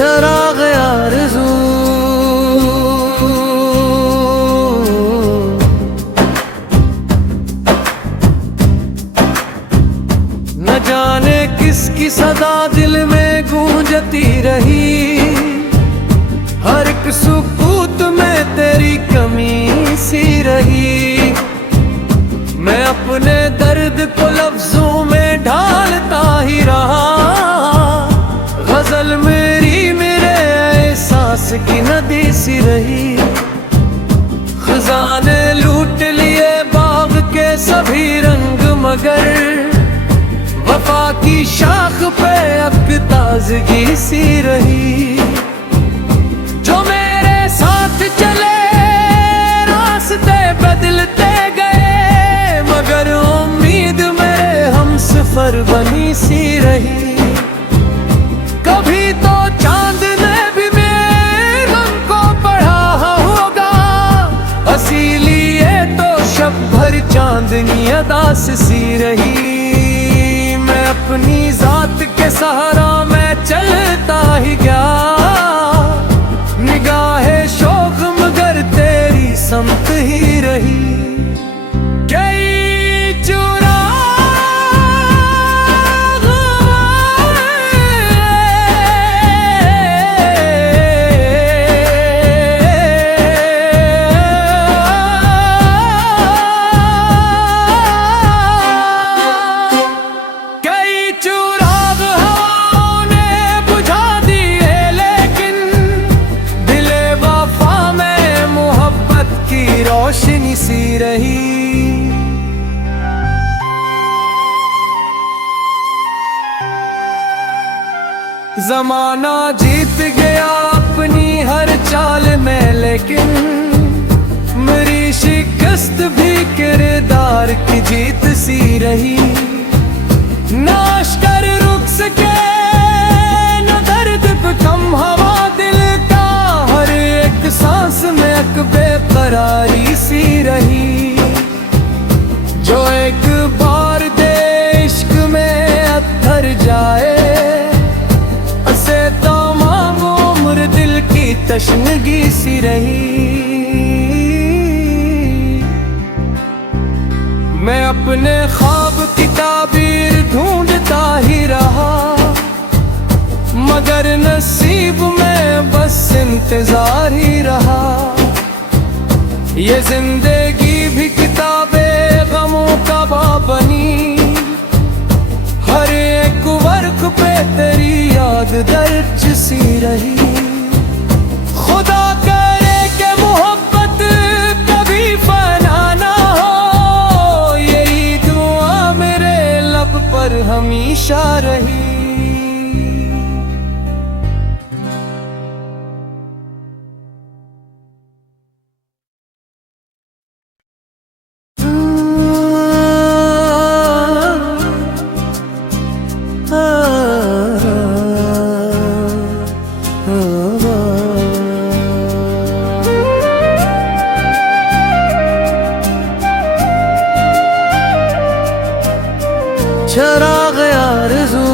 चराग़ आरज़ू न जाने किसकी सदा दिल में गूंजती रही। हर एक सुकूत में तेरी कमी सी रही। मैं अपने दर्द को लफ्जों में ढालता ही रहा। गजल मेरी मेरे एहसास की नदी सी रही। खजाने लूट लिए बाग के सभी रंग, मगर वफा की शाख पे अब ताजगी सी रही। जो मेरे साथ चले रास्ते बदलते गए, मगर उम्मीद मेरे हम सफर बनी सी रही। कभी तो चांद ने भी मेरे गम को पढ़ा होगा, इसीलिए तो शब भर चांदनी अदास सी रही। मैं अपनी जात के सहारा मैं चलता ही गया। निगाहे शौक मगर तेरी समत ही रही। रोशनी सी रही। जमाना जीत गया अपनी हर चाल में, लेकिन मेरी शिकस्त भी किरदार की जीत सी रही। नाश कर रुक सके न दर्द पे कम हवा दिल का, हर एक सांस में एक बेकरारी सी रही। जो एक बार दे इश्क में अत्थर जाए, उसे तमाम उम्र दिल की तशनगी सी रही। मैं अपने ख्वाब की ताबीर ढूंढता ही रहा, मगर नसीब में बस इंतजार ही रहा। ये जिंदगी भी किताबे गमों का बाब बनी। हर एक वर्क पे तेरी याद दर्ज सी रही। खुदा करे के मोहब्बत कभी फना ना हो, यही दुआ मेरे लब पर हमेशा रही। चराग़ आरज़ू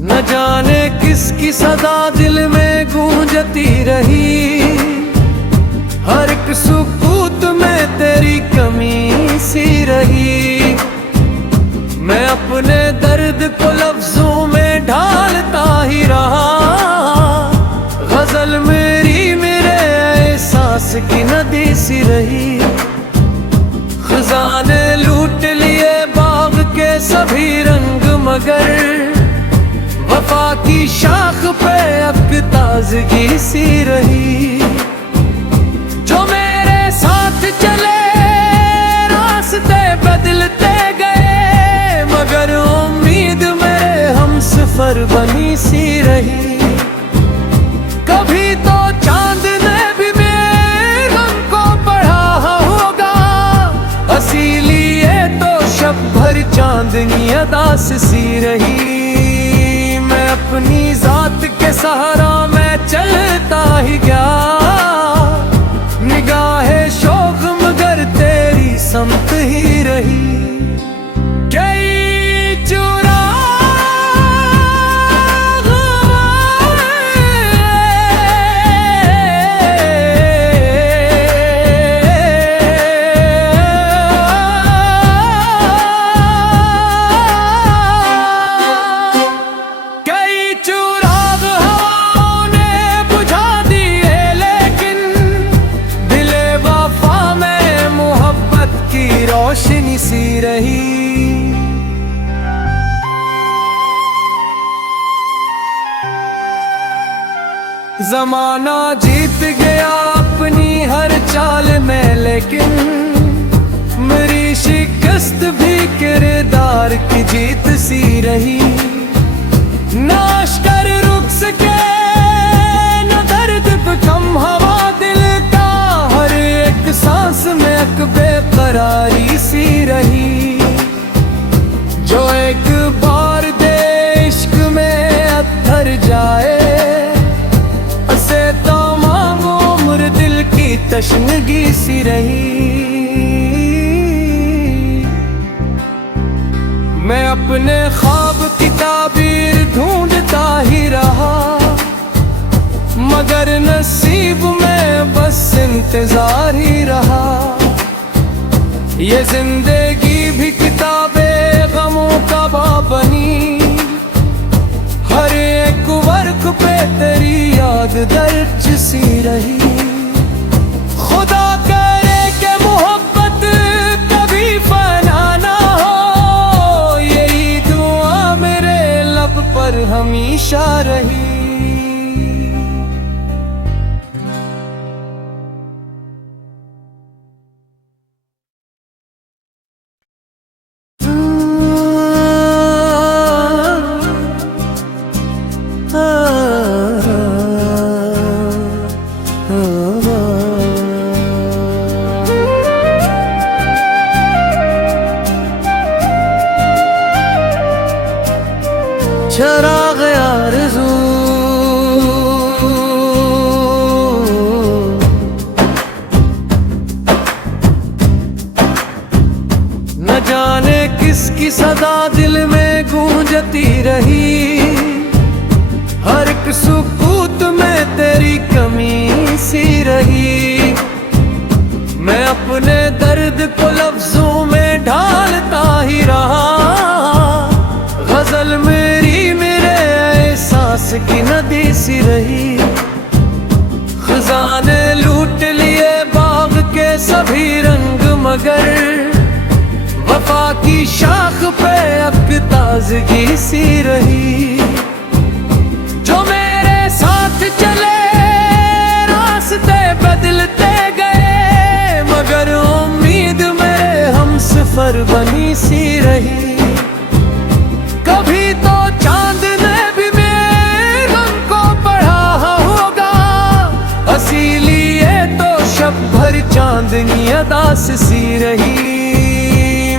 न जाने किसकी सदा दिल में गूंजती रही। हर एक सुकूत में तेरी कमी सी रही। मैं अपने दर्द को लफ्जों में ढालता ही रहा। गजल मेरी मेरे एहसास की नदी सी रही। खजाने लूट लिए बाग के सभी रंग, मगर वफा की शाख पे अब ताजगी सी रही। जो मेरे साथ चले रास्ते बदलते गए, मगर उम्मीद मेरे हम सफर बनी सी रही। कभी तो चांद ने भी मेरे गम को पढ़ा होगा, इसीलिए तो शब भर चांदनी अदास सी रही। मैं अपनी जात के सहारा मैं चलता ही गया। निगाहे शौक मगर तेरी समत जमाना जीत गया अपनी हर चाल में, लेकिन मेरी शिकस्त भी किरदार की जीत सी रही। नाश कर रुक सके न दर्द पे कम हवा दिल का, हर एक सांस में एक बेकरारी सी रही। जो एक बार दे इश्क में अत्थर जाए, उसे तमाम उम्र दिल की तशनगी सी रही। मैं अपने ख्वाब की ताबीर ढूंढता ही रहा, मगर नसीब में बस इंतजार ही रहा। ये जिंदगी भी किताबे गमों का बाब बनी, हर एक वर्क पे तेरी याद दर्ज सी रही। खुदा करे के मोहब्बत कभी फना ना हो, यही दुआ मेरे लब पर हमेशा रही। चराग़ आरज़ू न जाने किसकी सदा दिल में गूंजती रही, हर एक सुकूत में तेरी कमी सी रही। मैं अपने दर्द को लफ्जों में ढालता ही रहा, गजल मेरी मेरे एहसास की नदी सी रही। खजाने लूट लिए बाग के सभी रंग, मगर वफा की शाख पे अब ताजगी सी रही। जो मेरे साथ चले रास्ते बदलते गए, मगर उम्मीद मेरे हमसफर बनी सी रही। कभी तो चांद ने भी मेरे गम को पढ़ा होगा, इसीलिए तो शब भर चांदनी अदास सी रही।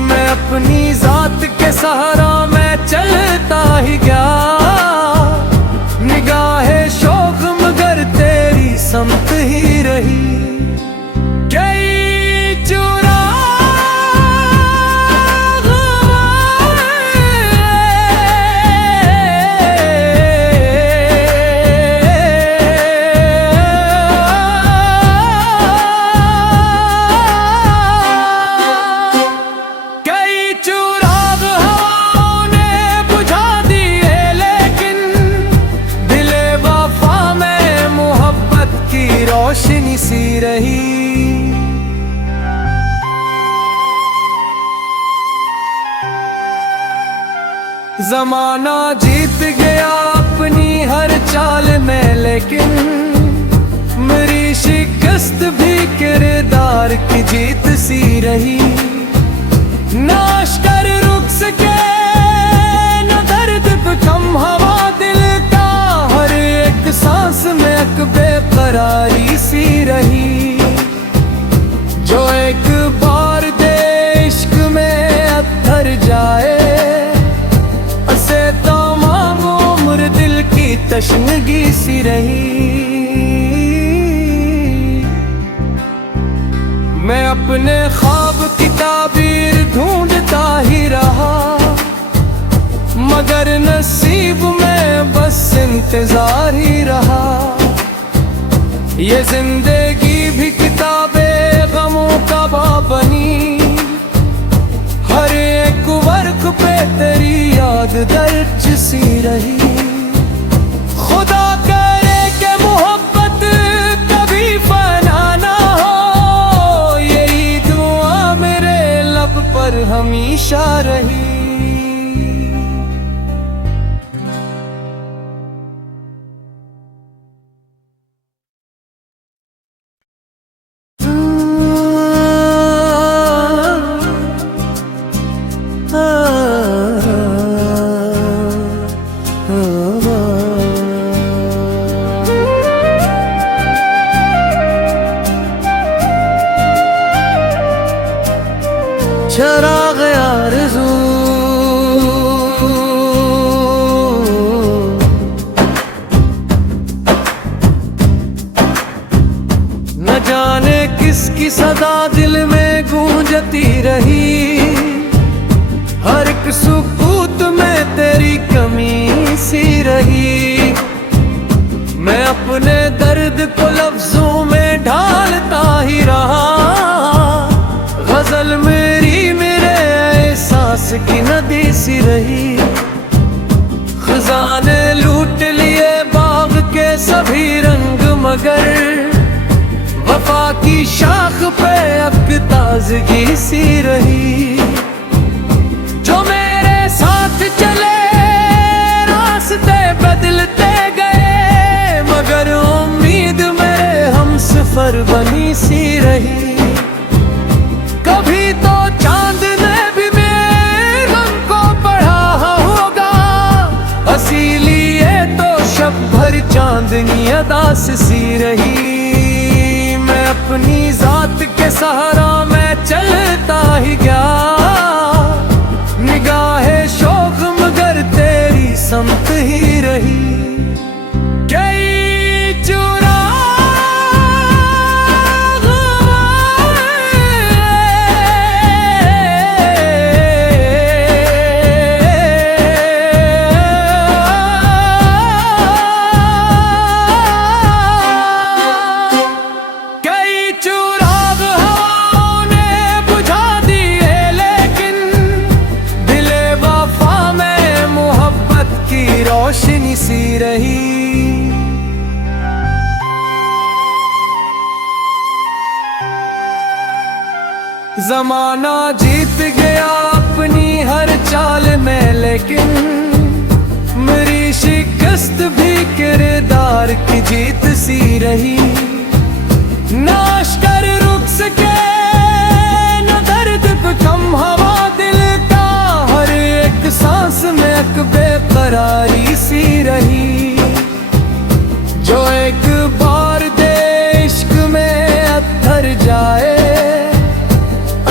मैं अपनी जात के सहारा मैं चलता ही गया, निगाहे शौक मगर तेरी समत ही रही। रोशनी सी रही। जमाना जीत गया अपनी हर चाल में, लेकिन मेरी शिकस्त भी किरदार की जीत सी रही। नाश कर रुक सके न दर्द पे कम हवा दिल का, हर एक सांस में एक बेकरारी सी रही। जो एक बार दे इश्क में अत्थर जाए, उसे तमाम उम्र दिल की तशनगी सी रही। मैं अपने ख्वाब की ताबीर ढूंढता ही रहा, मगर नसीब में बस इंतजार ही रहा। ये जिंदगी भी किताबे गमों का बाब बनी, हर एक वर्क पे तेरी याद दर्ज सी रही। खुदा करे के मोहब्बत कभी फना ना हो, यही दुआ मेरे लब पर हमेशा रही। चराग आरज़ू न जाने किसकी सदा दिल में गूंजती रही, हर एक सुकूत में तेरी कमी सी रही। मैं अपने दर्द को लफ्जों में ढालता ही रहा, गजल मेरी मेरे एहसास की नदी सी रही। खजाने लूट लिए बाग के सभी रंग, मगर वफा की शाख पे अब ताजगी सी रही। जो मेरे साथ चले रास्ते बदलते गए, मगर उम्मीद मेरे हम सफर बनी सी रही। कभी तो चांद ने भी मेरे गम को पढ़ा होगा, इसीलिए तो शब भर चांदनी अदास सी रही। मैं अपनी जात के सहारा मैं चलता ही गया, निगाहे शौक मगर तेरी समत ही रही। कई चुराग हवाओं ने बुझा दिए, लेकिन दिले वफा में मोहब्बत की रोशनी सी रही। जमाना जीत गया अपनी हर चाल में, लेकिन मेरी शिकस्त भी किरदार की जीत सी रही। नाश कर रुक सके न दर्द पे कम हवा दिल का, हर एक सांस में एक बेकरारी सी रही। जो एक बार दे इश्क में अत्थर जाए,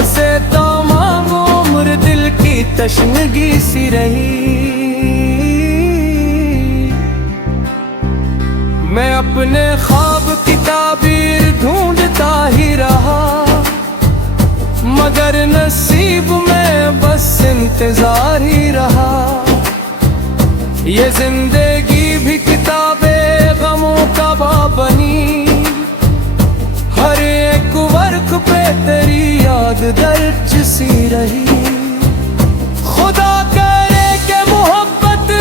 उसे तमाम उम्र दिल की तशनगी सी रही। मैं अपने ख्वाब की ताबीर ढूंढता ही रहा, मगर नसीब में बस इंतजार ही रहा। ये जिंदगी भी किताबे गमों का बाब बनी, हर एक वर्क पे तेरी याद दर्ज सी रही। खुदा करे के मोहब्बत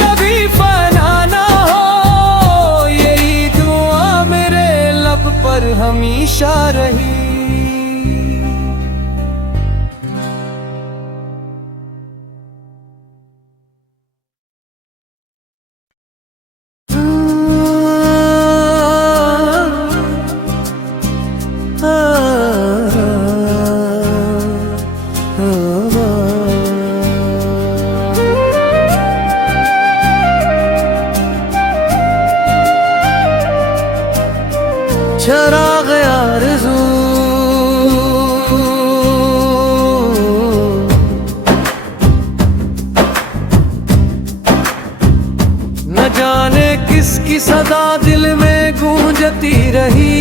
कभी फना ना हो, यही दुआ मेरे लब पर हमेशा रही। चराग आरज़ू न जाने किसकी सदा दिल में गूंजती रही,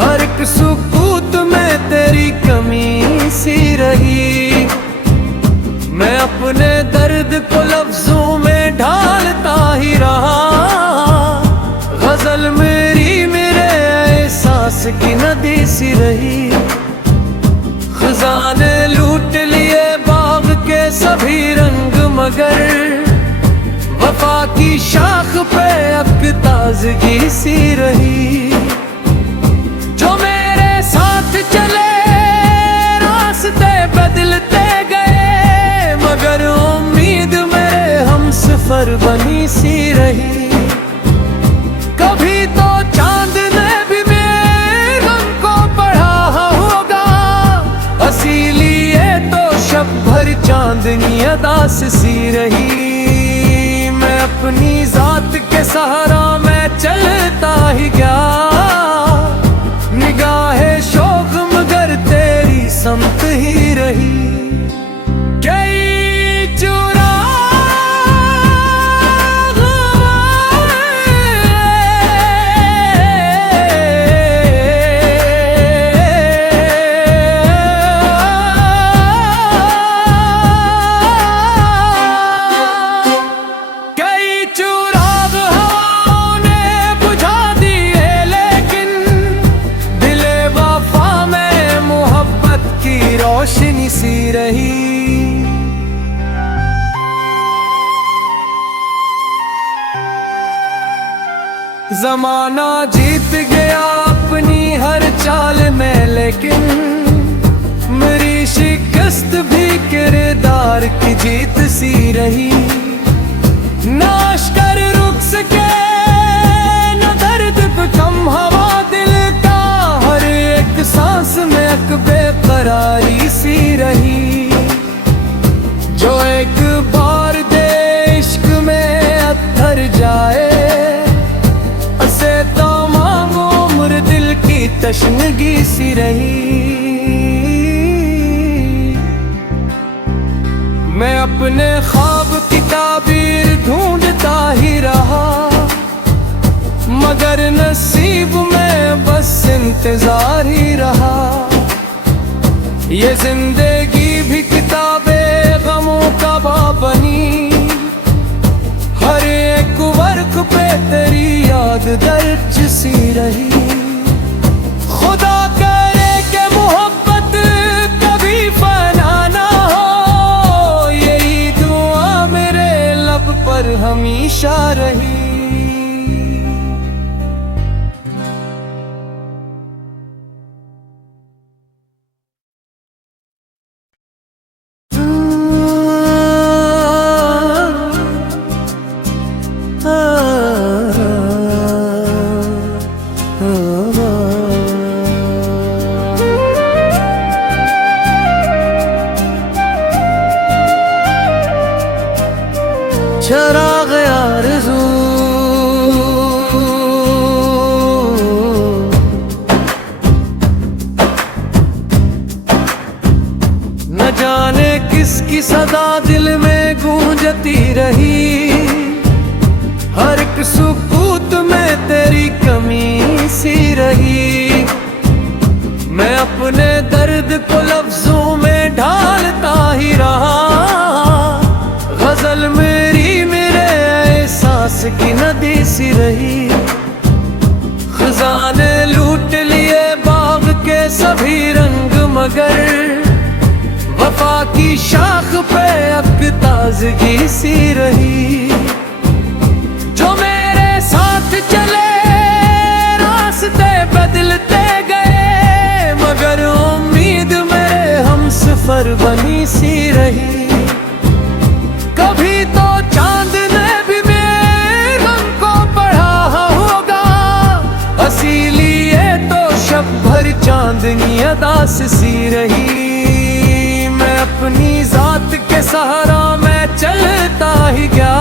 हर एक सुकूत में तेरी कमी सी रही। मैं अपने दर्द को लफ्जों में ढालता ही रहा, गजल मेरी मेरे एहसास की नदी सी रही। खजाने लूट लिए बाग के सभी रंग, मगर वफा की शाख पे अब ताजगी सी रही। जो मेरे साथ चले रास्ते बदलते गए, मगर उम्मीद मेरे हम सफर बनी सी रही। कभी तो चांद ने भी मेरे गम को पढ़ा होगा, इसीलिए तो शब भर चांदनी अदास सी रही। मैं अपनी जात के सहारा मैं चलता ही गया, जमाना जीत गया अपनी हर चाल में, लेकिन मेरी शिकस्त भी किरदार की जीत सी रही। नाश कर रुक सके न दर्द पे कम हवा दिल का, हर एक सांस में एक बेकरारी सी रही। जो एक बार दे इश्क में अत्थर जाए, उसे तमाम उम्र दिल की तशनगी सी रही। मैं अपने ख्वाब की ताबीर ढूंढता ही रहा, मगर नसीब में बस इंतजार ही रहा। ये जिंदगी भी किताबे गमों का बाब बनी, हर एक वर्क पे तेरी याद दर्ज सी रही। खुदा करे के मोहब्बत कभी फना ना हो, यही दुआ मेरे लब पर हमेशा रही। चराग़ आरज़ू न जाने किसकी सदा दिल में गूंजती रही, हर एक सुकूत में तेरी कमी सी रही। मैं अपने दर्द को लफ्जों में ढालता ही रहा, गजल मेरी मेरे एहसास की नदी सी रही। खजाने लूट लिए बाग के सभी रंग, मगर वफा की शाख पे अब ताजगी सी रही। जो मेरे साथ चले रास्ते बदलते गए, मगर उम्मीद मेरे हम सफर बनी सी रही। कभी तो चांद ने भी मेरे गम को पढ़ा होगा, इसीलिए तो शब भर चांदनी अदास सी रही। मैं अपनी जात के सहारा में चलता ही गया,